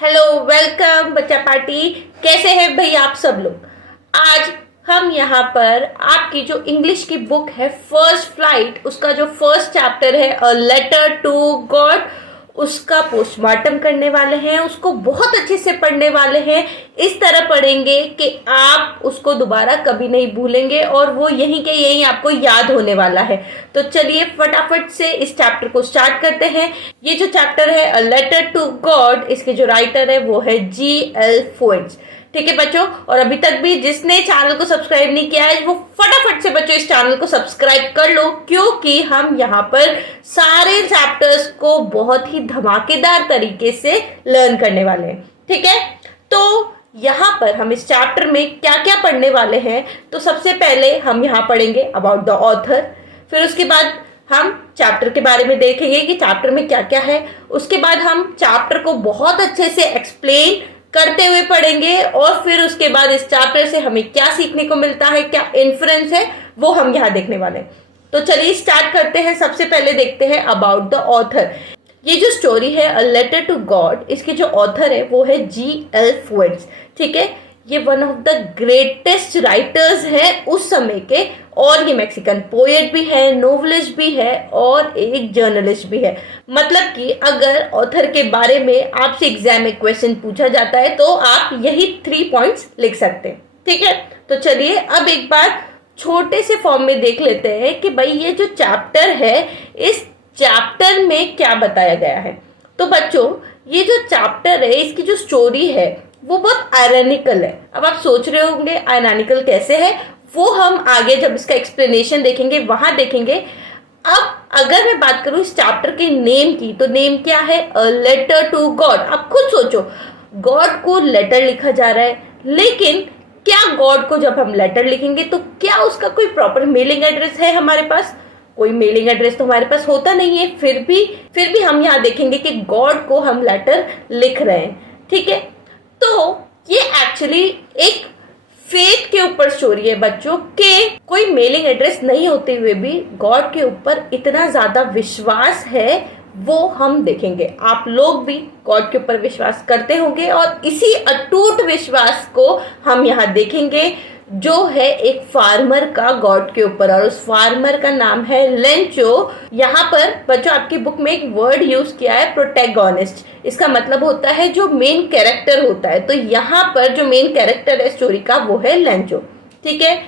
Hello, welcome बच्चा party. कैसे हैं भाई आप सब लोग। आज हम यहाँ पर आपकी जो इंग्लिश की बुक है फर्स्ट फ्लाइट, उसका जो फर्स्ट चैप्टर है अ लेटर टू गॉड, उसका पोस्टमार्टम करने वाले हैं। उसको बहुत अच्छे से पढ़ने वाले हैं, इस तरह पढ़ेंगे कि आप उसको दोबारा कभी नहीं भूलेंगे और वो यहीं के यहीं आपको याद होने वाला है। तो चलिए फटाफट से इस चैप्टर को स्टार्ट करते हैं। ये जो चैप्टर है अ लेटर टू गॉड, इसके जो राइटर है वो है G.L. फोर्ड्स। ठीक है बच्चों, और अभी तक भी जिसने चैनल को सब्सक्राइब नहीं किया है वो फटाफट से बच्चों इस चैनल को सब्सक्राइब कर लो, क्योंकि हम यहाँ पर सारे चैप्टर्स को बहुत ही धमाकेदार तरीके से लर्न करने वाले हैं। ठीक है, तो यहाँ पर हम इस चैप्टर में क्या क्या पढ़ने वाले हैं। तो सबसे पहले हम यहाँ पढ़ेंगे अबाउट द ऑथर, फिर उसके बाद हम चैप्टर के बारे में देखेंगे कि चैप्टर में क्या क्या है। उसके बाद हम चैप्टर को बहुत अच्छे से एक्सप्लेन करते हुए पढ़ेंगे और फिर उसके बाद इस चैप्टर से हमें क्या सीखने को मिलता है, क्या इन्फ्रेंस है, वो हम यहाँ देखने वाले हैं। तो चलिए स्टार्ट करते हैं। सबसे पहले देखते हैं अबाउट द ऑथर। ये जो स्टोरी है अ लेटर टू गॉड, इसके जो ऑथर है वो है G.L. फोर्ड्स। ठीक है, ये one of the greatest writers हैं उस समय के, और ये मैक्सिकन पोएट भी है, नोवेलिस्ट भी है और एक जर्नलिस्ट भी है। मतलब कि अगर ऑथर के बारे में आपसे एग्जाम में क्वेश्चन पूछा जाता है तो आप यही 3 पॉइंट्स लिख सकते हैं। ठीक है, तो चलिए अब एक बार छोटे से फॉर्म में देख लेते हैं कि भाई ये जो चैप्टर है, इस चैप्टर में क्या बताया गया है। तो बच्चों ये जो चैप्टर है, इसकी जो स्टोरी है वो बहुत आयरनिकल है। अब आप सोच रहे होंगे आयरनिकल कैसे है, वो हम आगे जब इसका एक्सप्लेनेशन देखेंगे वहां देखेंगे। अब अगर मैं बात करूं इस चैप्टर के नेम की, तो नेम क्या है, अ लेटर टू गॉड। आप खुद सोचो, गॉड को लेटर लिखा जा रहा है, लेकिन क्या गॉड को जब हम लेटर लिखेंगे तो क्या उसका कोई प्रॉपर मेलिंग एड्रेस है हमारे पास? कोई मेलिंग एड्रेस तो हमारे पास होता नहीं है। फिर भी हम यहाँ देखेंगे कि गॉड को हम लेटर लिख रहे हैं। ठीक है, तो ये एक्चुअली एक फेथ के ऊपर स्टोरी है बच्चों, के कोई मेलिंग एड्रेस नहीं होते हुए भी गॉड के ऊपर इतना ज्यादा विश्वास है, वो हम देखेंगे। आप लोग भी गॉड के ऊपर विश्वास करते होंगे और इसी अटूट विश्वास को हम यहाँ देखेंगे, जो है एक फार्मर का गॉड के ऊपर, और उस फार्मर का नाम है लेंचो। यहाँ पर बच्चों आपकी बुक में एक वर्ड यूज किया है प्रोटैगोनिस्ट। इसका मतलब होता है जो मेन कैरेक्टर होता है। तो यहाँ पर जो मेन कैरेक्टर है स्टोरी का वो है लेंचो। ठीक है,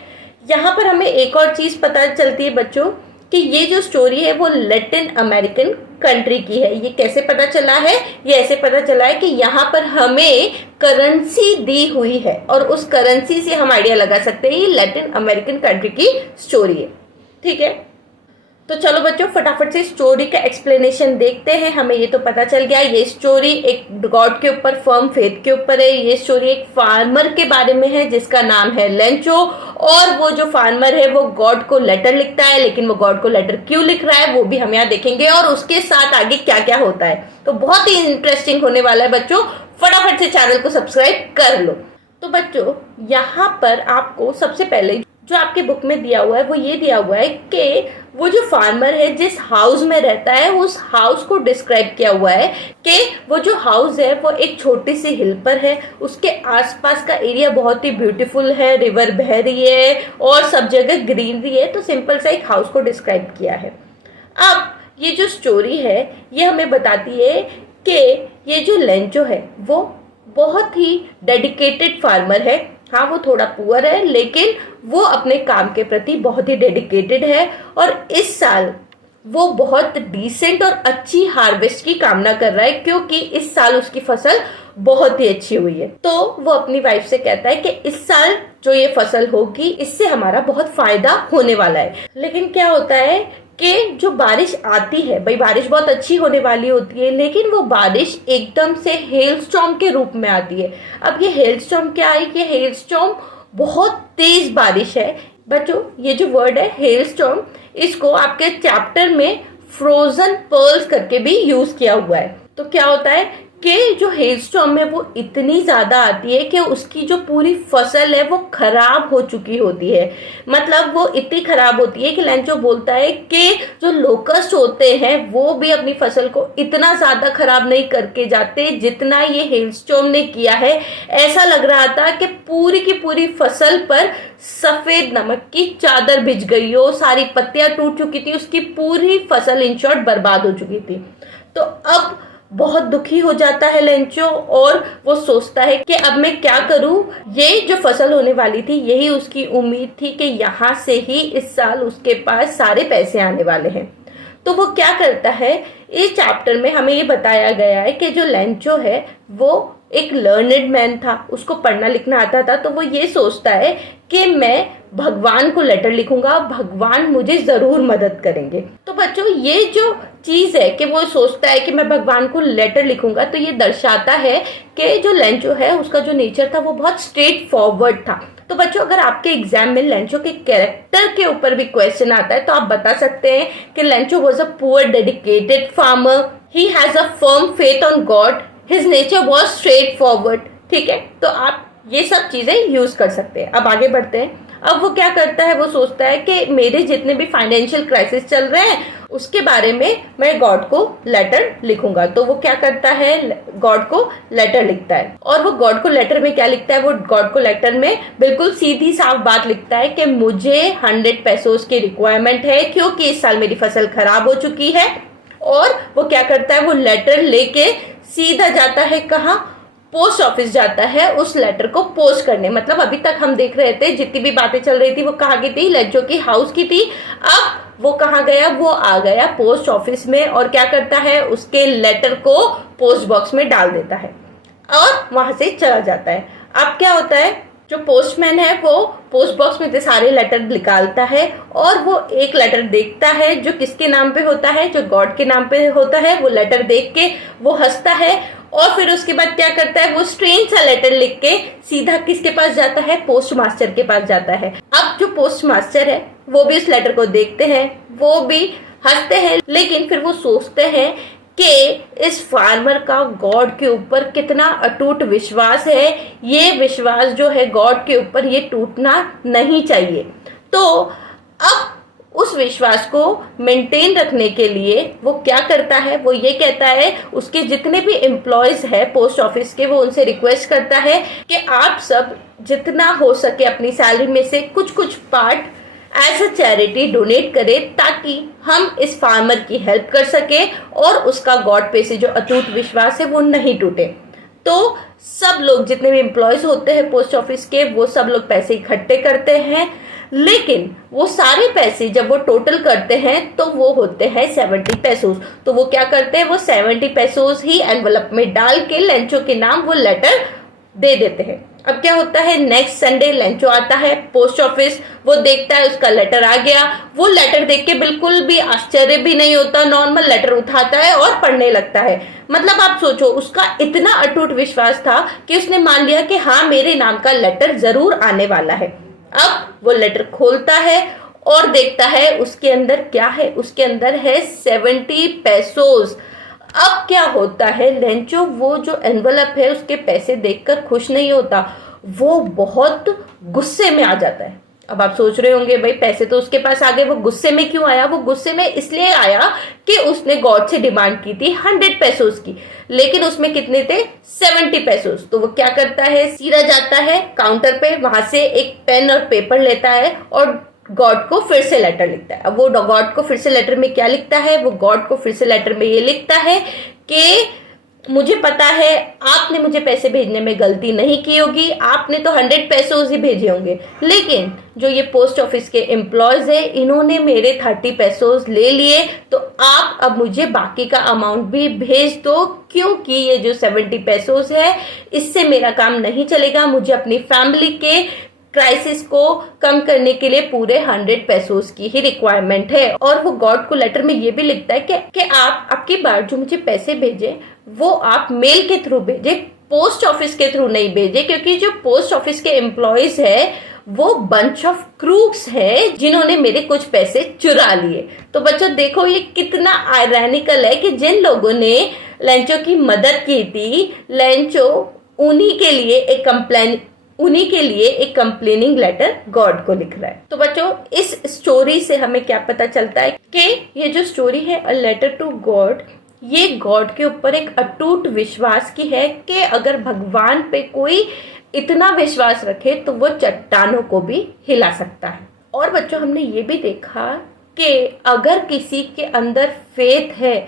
यहाँ पर हमें एक और चीज पता चलती है बच्चों कि ये जो स्टोरी है वो लैटिन अमेरिकन कंट्री की है। ये कैसे पता चला है? ये ऐसे पता चला है कि यहाँ पर हमें करेंसी दी हुई है और उस करेंसी से हम आइडिया लगा सकते हैं ये लैटिन अमेरिकन कंट्री की स्टोरी है। ठीक है, तो चलो बच्चों फटाफट से स्टोरी का एक्सप्लेनेशन देखते हैं। हमें ये तो पता चल गया ये स्टोरी एक गॉड के ऊपर, फर्म फेथ के ऊपर है। ये स्टोरी एक फार्मर के बारे में है जिसका नाम है लेंचो, और वो जो फार्मर है वो गॉड को लेटर लिखता है, लेकिन वो गॉड को लेटर क्यों लिख रहा है वो भी हम यहाँ देखेंगे, और उसके साथ आगे क्या क्या होता है। तो बहुत ही इंटरेस्टिंग होने वाला है बच्चों, फटाफट से चैनल को सब्सक्राइब कर लो। तो बच्चों यहाँ पर आपको सबसे पहले जो आपके बुक में दिया हुआ है वो ये दिया हुआ है कि वो जो फार्मर है जिस हाउस में रहता है उस हाउस को डिस्क्राइब किया हुआ है कि वो जो हाउस है वो एक छोटी सी हिल पर है। उसके आसपास का एरिया बहुत ही ब्यूटीफुल है, रिवर बह रही है और सब जगह ग्रीनरी है। तो सिंपल सा एक हाउस को डिस्क्राइब किया है। अब ये जो स्टोरी है ये हमें बताती है कि ये जो लेंचो है वो बहुत ही डेडिकेटेड फार्मर है। हाँ, वो थोड़ा पुअर है लेकिन वो अपने काम के प्रति बहुत ही डेडिकेटेड है, और इस साल वो बहुत डिसेंट और अच्छी हार्वेस्ट की कामना कर रहा है, क्योंकि इस साल उसकी फसल बहुत ही अच्छी हुई है। तो वो अपनी वाइफ से कहता है कि इस साल जो ये फसल होगी इससे हमारा बहुत फायदा होने वाला है। लेकिन क्या होता है कि जो बारिश आती है, भाई बारिश बहुत अच्छी होने वाली होती है, लेकिन वो बारिश एकदम से हेलस्टॉर्म के रूप में आती है। अब ये हेलस्टॉर्म क्या है? ये हेलस्टॉर्म बहुत तेज बारिश है बच्चों। ये जो वर्ड है हेलस्टॉर्म, इसको आपके चैप्टर में फ्रोजन पर्ल्स करके भी यूज किया हुआ है। तो क्या होता है कि जो हेलस्टॉर्म है वो इतनी ज़्यादा आती है कि उसकी जो पूरी फसल है वो खराब हो चुकी होती है। मतलब वो इतनी खराब होती है कि लेंचो बोलता है कि जो लोकस्ट होते हैं वो भी अपनी फसल को इतना ज़्यादा खराब नहीं करके जाते जितना ये हेलस्टॉर्म ने किया है। ऐसा लग रहा था कि पूरी की पूरी फसल पर सफेद नमक की चादर बिछ गई हो, सारी पत्तियां टूट चुकी थी, उसकी पूरी फसल इन शॉर्ट बर्बाद हो चुकी थी। तो अब बहुत दुखी हो जाता है लेंचो और वो सोचता है कि अब मैं क्या करूं। ये जो फसल होने वाली थी यही उसकी उम्मीद थी कि यहाँ से ही इस साल उसके पास सारे पैसे आने वाले हैं। तो वो क्या करता है, इस चैप्टर में हमें ये बताया गया है कि जो लेंचो है वो एक लर्नेड मैन था, उसको पढ़ना लिखना आता था। तो वो ये सोचता है कि मैं भगवान को लेटर लिखूंगा, भगवान मुझे जरूर मदद करेंगे। तो बच्चों ये जो चीज है कि वो सोचता है कि मैं भगवान को लेटर लिखूंगा, तो ये दर्शाता है कि जो लेंचो है उसका जो नेचर था वो बहुत स्ट्रेट फॉरवर्ड था। तो बच्चों अगर आपके एग्जाम में लेंचो के कैरेक्टर के ऊपर भी क्वेश्चन आता है तो आप बता सकते हैं कि Lencho was a poor dedicated farmer, he has a firm faith on God, his nature was straight forward. ठीक है, तो आप ये सब चीजें यूज कर सकते हैं। अब आगे बढ़ते हैं। अब वो क्या करता है, वो सोचता है कि मेरे जितने भी फाइनेंशियल क्राइसिस चल रहे हैं उसके बारे में मैं गॉड को लेटर लिखूंगा। तो वो क्या करता है, गॉड को लेटर लिखता है। और वो गॉड को लेटर में क्या लिखता है, वो गॉड को लेटर में बिल्कुल सीधी साफ बात लिखता है कि मुझे 100 पैसोस की रिक्वायरमेंट है क्योंकि इस साल मेरी फसल खराब हो चुकी है। और वो क्या करता है, वो लेटर लेके सीधा जाता है कहाँ, पोस्ट ऑफिस जाता है उस लेटर को पोस्ट करने। मतलब अभी तक हम देख रहे थे जितनी भी बातें चल रही थी वो कहाँ की थी, लेंचो की हाउस की थी। अब वो कहाँ गया, वो आ गया पोस्ट ऑफिस में और क्या करता है, उसके लेटर को पोस्ट बॉक्स में डाल देता है और वहां से चला जाता है। अब क्या होता है, जो पोस्टमैन है वो पोस्ट बॉक्स में से सारे लेटर निकालता है और वो एक लेटर देखता है जो किसके नाम पे होता है, जो गॉड के नाम पे होता है। वो लेटर देख के वो हंसता है और फिर उसके बाद क्या करता है, वो स्ट्रेंज सा लेटर लिख के सीधा किसके पास जाता है, पोस्ट मास्टर के पास जाता है। अब जो पोस्ट मास्टर है वो भी उस लेटर को देखते हैं, वो भी हंसते हैं, लेकिन फिर वो सोचते हैं कि इस फार्मर का गॉड के ऊपर कितना अटूट विश्वास है, ये विश्वास जो है गॉड के ऊपर ये टूटना नहीं चाहिए। तो अब उस विश्वास को मेंटेन रखने के लिए वो क्या करता है, वो ये कहता है उसके जितने भी एम्प्लॉयज है पोस्ट ऑफिस के, वो उनसे रिक्वेस्ट करता है कि आप सब जितना हो सके अपनी सैलरी में से कुछ कुछ part as a charity donate करें ताकि हम इस फार्मर की हेल्प कर सके और उसका गॉड पे से जो अटूट विश्वास है वो नहीं टूटे। तो सब लोग जितने भी एम्प्लॉयज होते हैं पोस्ट ऑफिस के वो सब लोग पैसे इकट्ठे करते हैं, लेकिन वो सारे पैसे जब वो टोटल करते हैं तो वो होते हैं 70 पैसोस। तो वो क्या करते हैं, वो 70 पैसोस ही एनवलप में डाल के लेंचो के नाम वो लेटर दे देते हैं। अब क्या होता है, नेक्स्ट संडे लेंचो आता है पोस्ट ऑफिस, वो देखता है उसका लेटर आ गया। वो लेटर देख के बिल्कुल भी आश्चर्य भी नहीं होता, नॉर्मल लेटर उठाता है और पढ़ने लगता है। मतलब आप सोचो उसका इतना अटूट विश्वास था कि उसने मान लिया कि हाँ मेरे नाम का लेटर जरूर आने वाला है। अब वो लेटर खोलता है और देखता है उसके अंदर क्या है, उसके अंदर है 70 पैसोस। अब क्या होता है, लेंचो वो जो एनवलप है उसके पैसे देखकर खुश नहीं होता, वो बहुत गुस्से में आ जाता है। अब आप सोच रहे होंगे भाई पैसे तो उसके पास आ गए, वो गुस्से में क्यों आया? वो गुस्से में इसलिए आया कि उसने गॉड से डिमांड की थी 100 पैसोस की, लेकिन उसमें कितने थे, 70 पैसोस। तो वो क्या करता है, सीधा जाता है काउंटर पे, वहां से एक पेन और पेपर लेता है और गॉड को फिर से लेटर लिखता है। अब वो गॉड को फिर से लेटर में क्या लिखता है, वो गॉड को फिर से लेटर में ये लिखता है कि मुझे पता है आपने मुझे पैसे भेजने में गलती नहीं की होगी, आपने तो 100 पैसोस ही भेजे होंगे, लेकिन जो ये पोस्ट ऑफिस के एम्प्लॉयज है इन्होंने मेरे 30 पैसोस ले लिए, तो आप अब मुझे बाकी का अमाउंट भी भेज दो क्योंकि ये जो 70 पैसोस है इससे मेरा काम नहीं चलेगा, मुझे अपनी फैमिली के क्राइसिस को कम करने के लिए पूरे 100 पैसोस की ही रिक्वायरमेंट है। और वो गॉड को लेटर में ये भी लिखता है कि आप आपकी बार जो मुझे पैसे भेजे वो आप मेल के थ्रू भेजे, पोस्ट ऑफिस के थ्रू नहीं भेजे, क्योंकि जो पोस्ट ऑफिस के एम्प्लॉयज है वो बंच ऑफ क्रूक्स है जिन्होंने मेरे कुछ पैसे चुरा लिए। तो बच्चों देखो ये कितना आयरैनिकल है कि जिन लोगों ने लेंचो की मदद की थी, लेंचो उन्हीं के लिए एक कंप्लेनिंग लेटर गॉड को लिख रहा है। तो बच्चों इस स्टोरी से हमें क्या पता चलता है कि ये जो स्टोरी है अ लेटर टू गॉड, ये गॉड के ऊपर एक अटूट विश्वास की है कि अगर भगवान पे कोई इतना विश्वास रखे तो वो चट्टानों को भी हिला सकता है। और बच्चों हमने ये भी देखा कि अगर किसी के अंदर फेथ है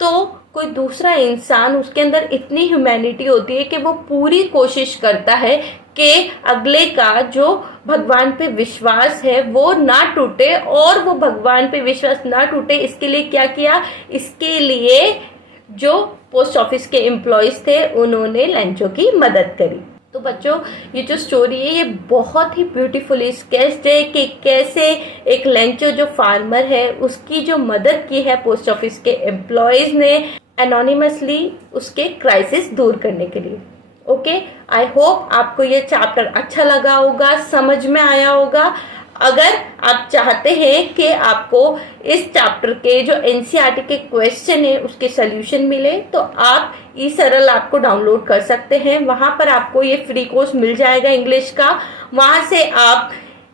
तो कोई दूसरा इंसान, उसके अंदर इतनी ह्यूमैनिटी होती है कि वो पूरी कोशिश करता है कि अगले का जो भगवान पे विश्वास है वो ना टूटे, और वो भगवान पे विश्वास ना टूटे इसके लिए क्या किया, इसके लिए जो पोस्ट ऑफिस के एम्प्लॉयज थे उन्होंने लेंचो की मदद करी। तो बच्चों ये जो स्टोरी है ये बहुत ही ब्यूटीफुली स्केच्ड है कि कैसे एक लेंचो जो फार्मर है उसकी जो मदद की है पोस्ट ऑफिस के एम्प्लॉयज ने एनोनिमसली उसके क्राइसिस दूर करने के लिए। ओके, आई होप आपको ये चैप्टर अच्छा लगा होगा, समझ में आया होगा। अगर आप चाहते हैं कि आपको इस चैप्टर के जो एनसीईआरटी के क्वेश्चन है उसके सोल्यूशन मिले तो आप ई सरल ऐप को डाउनलोड कर सकते हैं। वहां पर आपको ये फ्री कोर्स मिल जाएगा इंग्लिश का। वहां से आप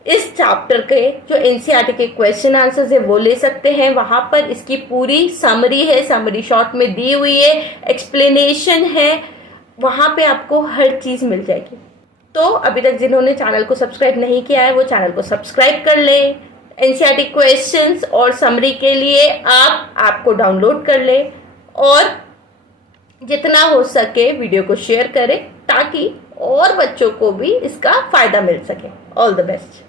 इस चैप्टर के जो एनसीईआरटी के क्वेश्चन आंसर्स है वो ले सकते हैं। वहां पर इसकी पूरी समरी है, समरी शॉर्ट में दी हुई है, एक्सप्लेनेशन है, वहां पे आपको हर चीज मिल जाएगी। तो अभी तक जिन्होंने चैनल को सब्सक्राइब नहीं किया है वो चैनल को सब्सक्राइब कर ले। एनसीईआरटी क्वेश्चंस और समरी के लिए आप ऐप को डाउनलोड कर ले और जितना हो सके वीडियो को शेयर करें ताकि और बच्चों को भी इसका फायदा मिल सके। All the best.